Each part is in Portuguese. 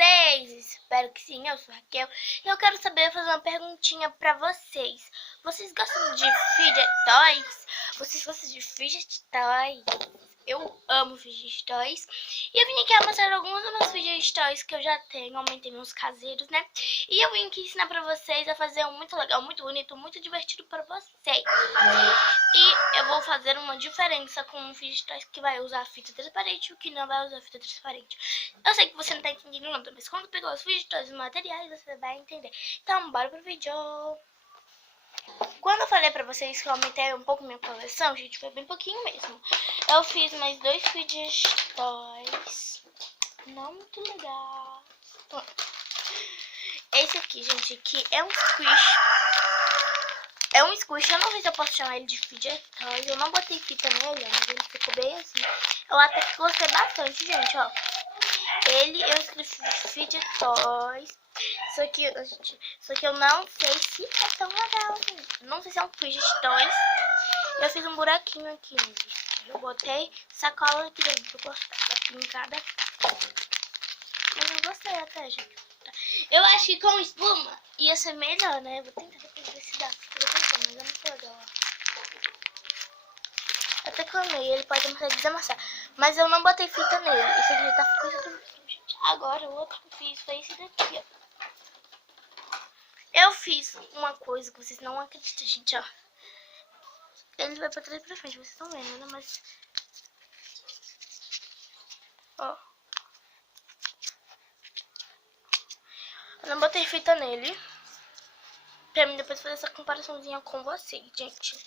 vocês? Espero que sim, eu sou a Raquel. E eu quero fazer uma perguntinha pra vocês. Vocês gostam de fidget toys? Vocês gostam de fidget toys? Eu amo fidget toys. E eu vim aqui mostrar alguns dos meus fidget toys que eu já tenho. Aumentei meus caseiros, né? E eu vim aqui ensinar pra vocês a fazer um muito legal, muito bonito, muito divertido pra vocês. E eu vou fazer uma diferença com um fidget toys que vai usar fita transparente e o que não vai usar fita transparente. Eu sei que você não tá entendendo nada, mas quando pegar os fidget toys e os materiais, você vai entender. Então, bora pro vídeo! Quando eu falei pra vocês que eu aumentei um pouco minha coleção, gente, foi bem pouquinho mesmo. Eu fiz mais 2 fidget toys. Não muito legal. Esse aqui, gente, aqui é um squish. É um squish, eu não sei se eu posso chamar ele de fidget toy. Eu não botei fita nele, mas ele ficou bem assim. Eu até que gostei bastante, gente, ó. Eu escrevi fidget toys. Só que eu não sei se é tão legal, gente. Não sei se é um fidget toys. Eu fiz um buraquinho aqui, gente. Eu botei sacola aqui dentro, aqui em cada. Mas eu gostei até, gente. Eu acho que com espuma ia ser melhor, né? Eu vou tentar depois ver se dá. Mas é muito legal, ó. Até que eu amei, ele pode desamassar. Mas eu não botei fita nele. Esse aqui já tá ficando, gente. Agora o outro que eu fiz foi esse daqui, ó. Eu fiz uma coisa que vocês não acreditam, gente, ó. Ele vai pra trás e pra frente, vocês estão vendo, né? Mas... ó. Eu não botei fita nele. Pra mim depois fazer essa comparaçãozinha com vocês, gente.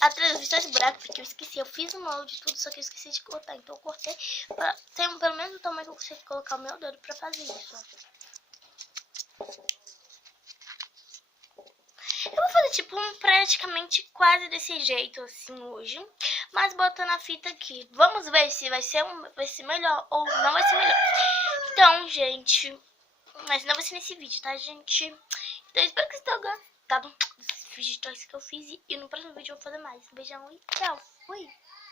Atrás eu fiz esse buraco porque eu esqueci. Eu fiz o molde de tudo, só que eu esqueci de cortar. Então eu cortei pra ter pelo menos o tamanho que eu consigo colocar o meu dedo pra fazer isso, ó. Eu vou fazer tipo praticamente quase desse jeito assim hoje, mas botando a fita aqui. Vamos ver se vai ser melhor ou não vai ser melhor. Então, gente, mas não vai ser nesse vídeo, tá, gente? Então, espero que vocês tenham gostado dos fidget toys que eu fiz e no próximo vídeo eu vou fazer mais. Um beijão e tchau. Fui!